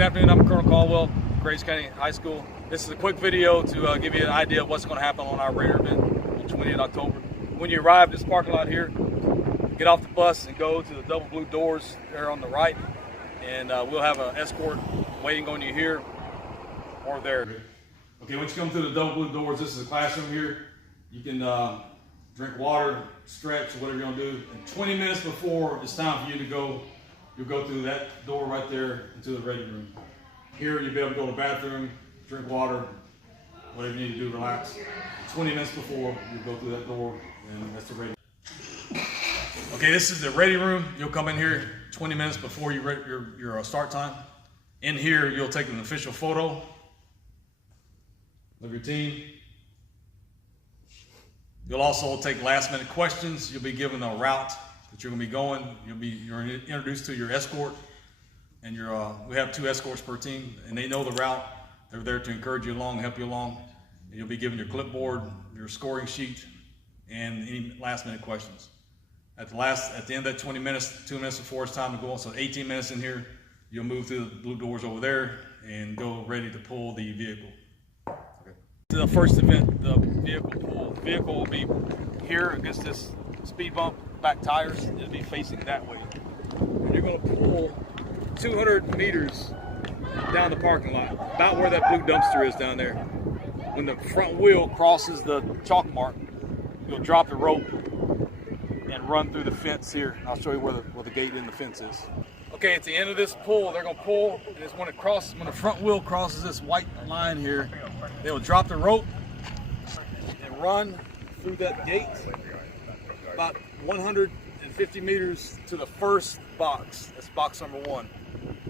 Good afternoon, I'm Colonel Caldwell, Grace County High School. This is a quick video to give you an idea of what's going to happen on our Raider event on 20th October. When you arrive at this parking lot here, get off the bus and go to the double blue doors there on the right, and we'll have an escort waiting on you here or there. Okay, once you come through the double blue doors, this is a classroom here. You can drink water, stretch, whatever you're going to do. And 20 minutes before it's time for you to go, you'll go through that door right there into the ready room. Here you'll be able to go to the bathroom, drink water, whatever you need to do, relax. 20 minutes before you go through that door, and that's the ready. Okay, this is the ready room. You'll come in here 20 minutes before your start time. In here, you'll take an official photo of your team. You'll also take last minute questions. You'll be given a route that you're going to be going. You're introduced to your escort, and we have 2 escorts per team, and they know the route. They're there to encourage you along, help you along. And you'll be given your clipboard, your scoring sheet, and any last minute questions. At the end of that 20 minutes, 2 minutes before it's time to go, so 18 minutes in here, you'll move through the blue doors over there and go ready to pull the vehicle. Okay. The first event, the vehicle pull. The vehicle will be here against this speed bump, back tires. It'll be facing that way. And you're going to pull 200 meters down the parking lot, about where that blue dumpster is down there. When the front wheel crosses the chalk mark, you'll drop the rope and run through the fence here. I'll show you where the gate in the fence is. Okay, at the end of this pull, they're going to pull, and it's when the front wheel crosses this white line here, they will drop the rope and run through that gate about 150 meters to the first box. That's box number 1.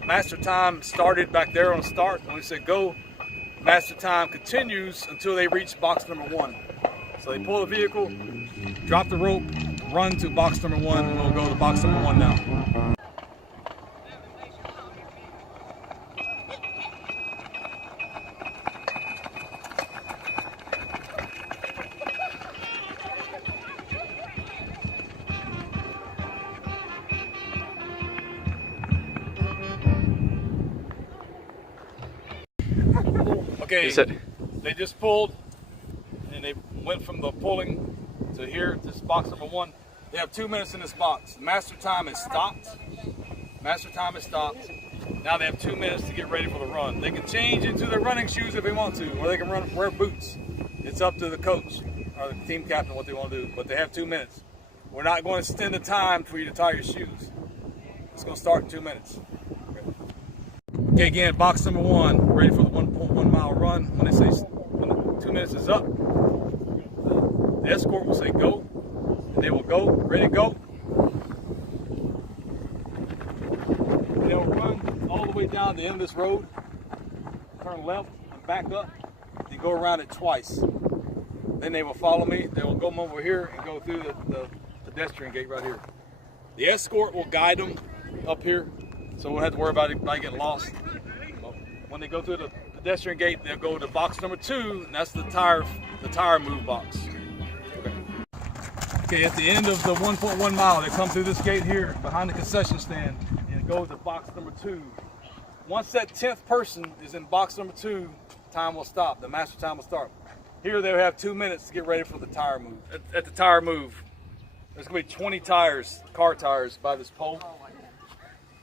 Master time started back there on the start. When we said go, master time continues until they reach box number 1. So they pull the vehicle, drop the rope, run to box number 1, and we'll go to box number 1 now. Okay, they just pulled, and they went from the pulling to here, this box number 1. They have 2 minutes in this box. Master time is stopped. Master time is stopped. Now they have 2 minutes to get ready for the run. They can change into their running shoes if they want to, or they can wear boots. It's up to the coach or the team captain what they want to do, but they have 2 minutes. We're not going to extend the time for you to tie your shoes. It's going to start in 2 minutes. Okay, again, box number 1, ready for the 1.1 mile run. When the 2 minutes is up, the escort will say go, and they will go, ready to go. And they will run all the way down the end of this road, turn left and back up, they go around it twice. Then they will follow me, they will go over here and go through the pedestrian gate right here. The escort will guide them up here, so we won't have to worry about anybody getting lost. When they go through the pedestrian gate, they'll go to box number 2, and that's the tire move box. Okay, at the end of the 1.1 mile, they come through this gate here behind the concession stand and go to box number 2. Once that 10th person is in box number 2, time will stop. The master time will start. Here they'll have 2 minutes to get ready for the tire move. At the tire move, there's going to be 20 tires, car tires, by this pole.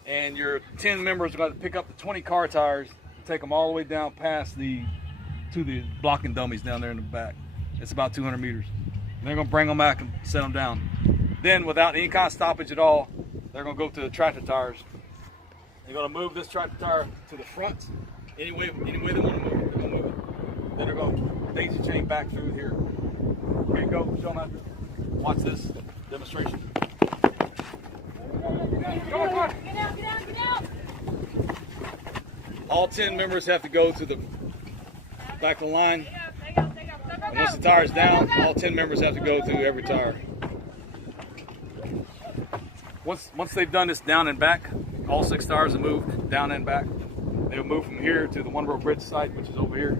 And your 10 members are going to pick up the 20 car tires and take them all the way down past to the blocking dummies down there in the back. It's about 200 meters. And they're going to bring them back and set them down. Then, without any kind of stoppage at all, they're going to go to the tractor tires. They're going to move this tractor tire to the front. Any way they want to move it, they're going to move it. Then they're going to daisy chain back through here. Okay, go. Show them how to watch this demonstration. Go. Get out. All 10 members have to go to the back of the line. And once the tire is down, all 10 members have to go through every tire. Once they've done this down and back, all 6 tires are moved down and back. They will move from here to the One Road Bridge site, which is over here.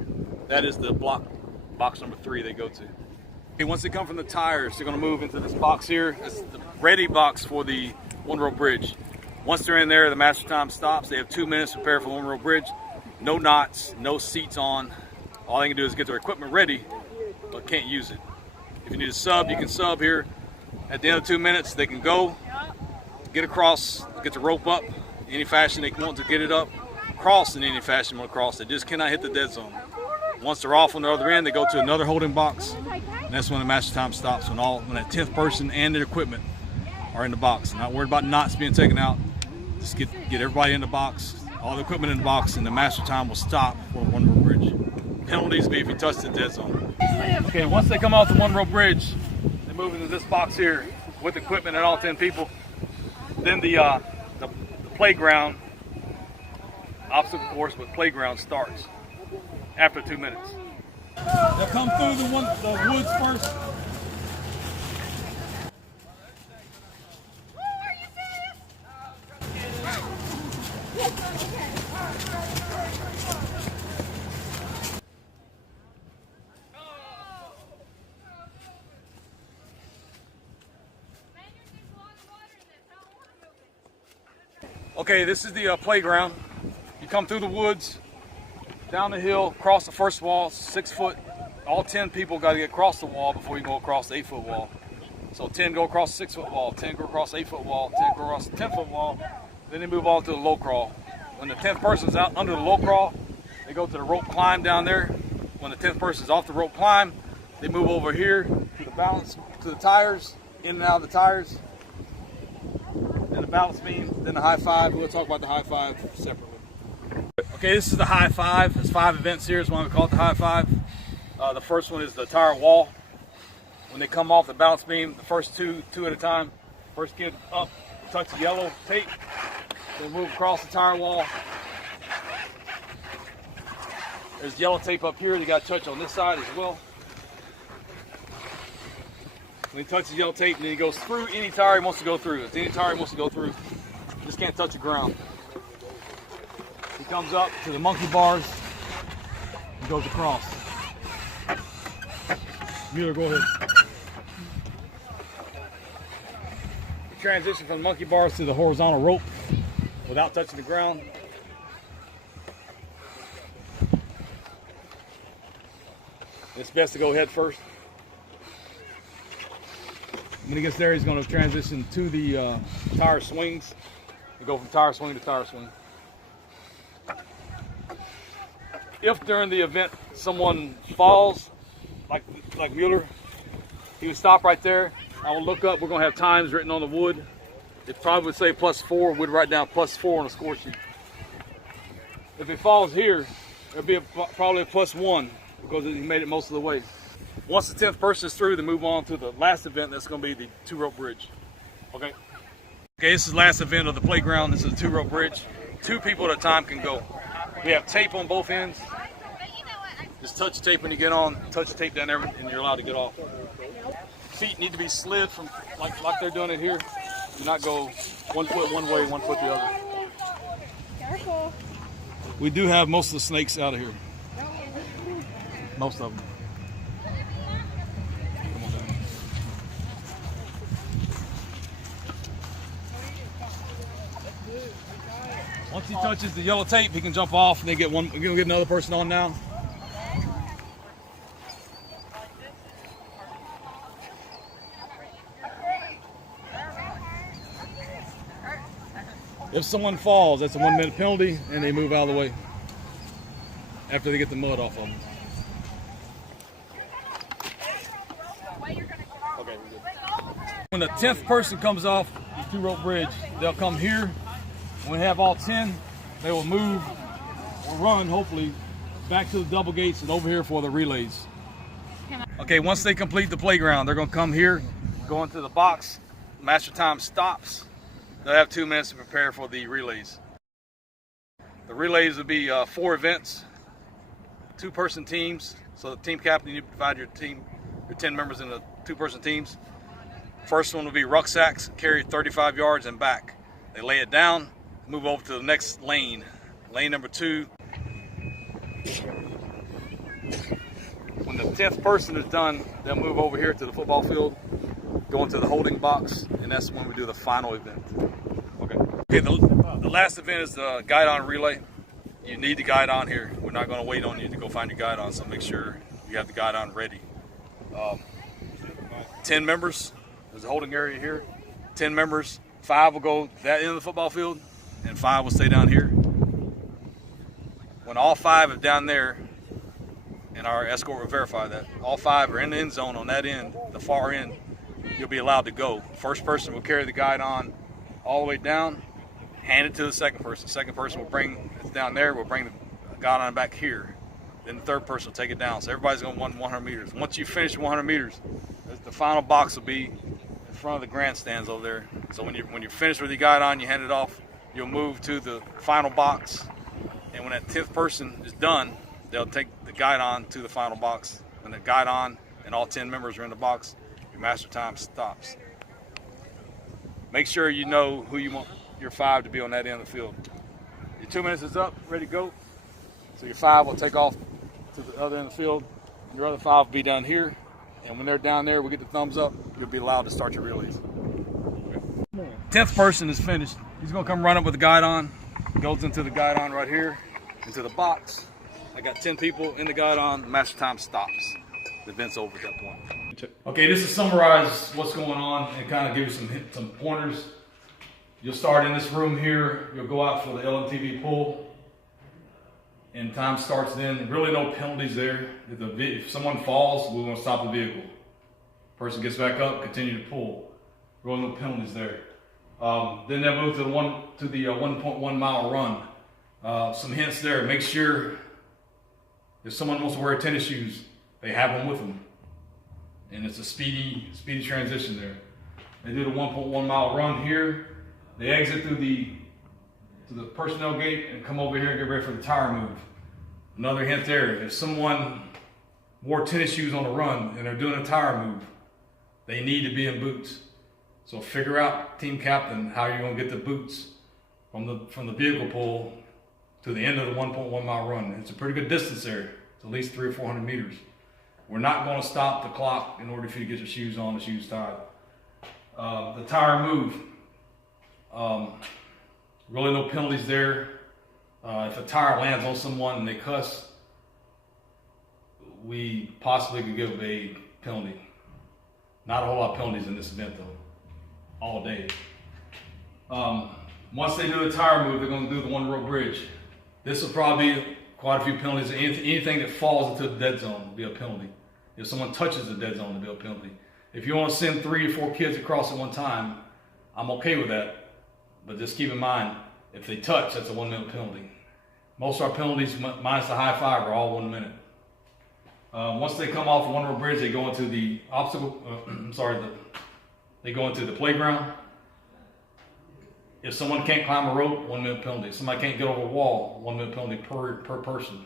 That is the box number 3 they go to. Okay, once they come from the tires, they're going to move into this box here. It's the ready box for the One Road Bridge. Once they're in there, the master time stops. They have 2 minutes to prepare for the one rope bridge. No knots, no seats on. All they can do is get their equipment ready, but can't use it. If you need a sub, you can sub here. At the end of 2 minutes, they can go, get across, get the rope up any fashion they want to get it up, cross in any fashion they want to cross. They just cannot hit the dead zone. Once they're off on the other end, they go to another holding box, and that's when the master time stops, when that 10th person and their equipment are in the box. Not worried about knots being taken out. Just get everybody in the box, all the equipment in the box, and the master time will stop for the one rope bridge. Penalties be if you touch the dead zone. Okay, once they come off the one rope bridge, they move into this box here with equipment and all 10 people. Then the playground, obstacle course with playground starts after 2 minutes. They'll come through the woods first. Okay, this is the playground. You come through the woods, down the hill, cross the first wall, 6 foot. All 10 people got to get across the wall before you go across the 8-foot wall. So 10 go across the 6-foot wall, 10 go across the 8-foot wall, 10 go across the 10-foot wall. Then they move on to the low crawl. When the 10th person's out under the low crawl, they go to the rope climb down there. When the 10th person's off the rope climb, they move over here to the balance, to the tires, in and out of the tires. Then the balance beam, then the high five. We'll talk about the high five separately. Okay, this is the high five. There's 5 events here, is why we call it the high five. The first one is the tire wall. When they come off the balance beam, the first two at a time. First kid up, touch the yellow tape, then move across the tire wall. There's yellow tape up here. You got to touch on this side as well. When he touches yellow tape, and then he goes through any tire he wants to go through. If any tire he wants to go through, just can't touch the ground. He comes up to the monkey bars and goes across. Mueller, go ahead. Transition from the monkey bars to the horizontal rope without touching the ground. It's best to go head first. When he gets there, he's going to transition to the tire swings and go from tire swing to tire swing. If during the event someone falls, like Mueller, he would stop right there. I will look up. We're going to have times written on the wood. It probably would say +4. We'd write down +4 on a score sheet. If it falls here, it'll be probably a +1 because he made it most of the way. Once the 10th person is through, they move on to the last event. That's going to be the 2-rope bridge. Okay, this is the last event of the playground. This is a 2-rope bridge. 2 people at a time can go. We have tape on both ends. Just touch the tape when you get on. Touch the tape down there, and you're allowed to get off. Feet need to be slid from like they're doing it here. Do not go 1 foot one way, 1 foot the other. Careful. We do have most of the snakes out of here. Most of them. Once he touches the yellow tape, he can jump off and then get one. We're gonna get another person on now. If someone falls, that's a 1-minute penalty, and they move out of the way after they get the mud off of them. Okay. When the 10th person comes off the 2-rope bridge, they'll come here. When we have all 10, they will move or run, hopefully, back to the double gates and over here for the relays. Okay, once they complete the playground, they're going to come here, go into the box. Master time stops. They'll have 2 minutes to prepare for the relays. The relays will be 4 events, 2-person teams. So the team captain, you divide your team, your 10 members into 2-person teams. First one will be rucksacks, carry 35 yards and back. They lay it down, move over to the next lane. Lane number 2. When the 10th person is done, they'll move over here to the football field, go into the holding box, and that's when we do the final event. Okay. Okay, the last event is the guide-on relay. You need the guide-on here. We're not going to wait on you to go find your guide-on, so make sure you have the guide-on ready. 10 members. There's a holding area here. 10 members. 5 will go that end of the football field, and 5 will stay down here. When all 5 are down there, and our escort will verify that all 5 are in the end zone on that end, the far end, you'll be allowed to go. First person will carry the guide-on all the way down, hand it to the second person. Second person will bring it down there, will bring the guide-on back here. Then the third person will take it down. So everybody's going to run 100 meters. Once you finish 100 meters, the final box will be in front of the grandstands over there. So when you're finished with your guide-on, you hand it off, you'll move to the final box. And when that 10th person is done, they'll take the guide-on to the final box. When the guide-on and all 10 members are in the box, your master time stops. Make sure you know who you want your 5 to be on that end of the field. Your 2 minutes is up, ready to go. So your 5 will take off to the other end of the field. Your other 5 will be down here. And when they're down there, we get the thumbs up, you'll be allowed to start your relays. 10th person is finished. He's gonna come run up with the guide-on. Goes into the guide-on right here, into the box. I got 10 people in the guide-on, the master time stops. The event's over at that point. Okay, this is summarize what's going on and kind of give you some pointers. You'll start in this room here. You'll go out for the LMTV pull. And time starts then. Really no penalties there. If someone falls, we're gonna stop the vehicle. Person gets back up, continue to pull. Really no penalties there. Then they move to the 1.1 mile run. Some hints there. Make sure if someone wants to wear tennis shoes, they have them with them. And it's a speedy transition there. They do the 1.1 mile run here. They exit through to the personnel gate and come over here and get ready for the tire move. Another hint there, if someone wore tennis shoes on the run and they're doing a tire move, they need to be in boots. So figure out, team captain, how you're gonna get the boots from the vehicle pull to the end of the 1.1 mile run. It's a pretty good distance there. It's at least 300 or 400 meters. We're not gonna stop the clock in order for you to get your shoes on, the shoes tied. The tire move, really no penalties there. If a tire lands on someone and they cuss, we possibly could give a penalty. Not a whole lot of penalties in this event though, all day. Once they do the tire move, they're gonna do the one rope bridge. This will probably be quite a few penalties. Anything that falls into the dead zone will be a penalty. If someone touches the dead zone, it'll be a penalty. If you want to send 3 or 4 kids across at one time, I'm okay with that. But just keep in mind, if they touch, that's a 1 minute penalty. Most of our penalties, minus the high five, are all 1 minute. Once they come off the one rope bridge, they go into the they go into the playground. If someone can't climb a rope, 1 minute penalty. If somebody can't get over a wall, 1 minute penalty per person.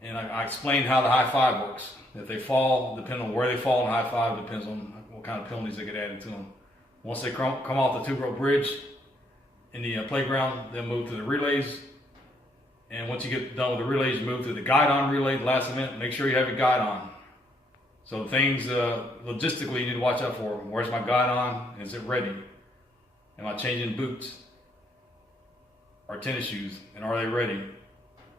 And I explained how the high five works. If they fall, depending on where they fall in the high five, depends on what kind of penalties they get added to them. Once they come off the 2 rope bridge in the playground, they'll move to the relays. And once you get done with the relays, you move to the guide-on relay, the last event. Make sure you have your guide on. So things logistically you need to watch out for. Where's my guide on? Is it ready? Am I changing boots or tennis shoes? And are they ready?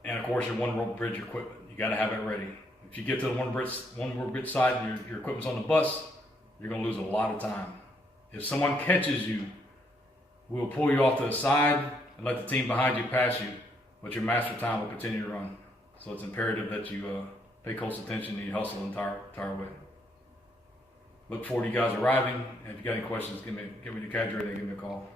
And of course, your one rope bridge equipment. You got to have it ready. If you get to the one rope bridge side and your equipment's on the bus, you're going to lose a lot of time. If someone catches you, we'll pull you off to the side and let the team behind you pass you, but your master time will continue to run. So it's imperative that you pay close attention and you hustle the entire way. Look forward to you guys arriving. And if you got any questions, get with your cadre and give me a call.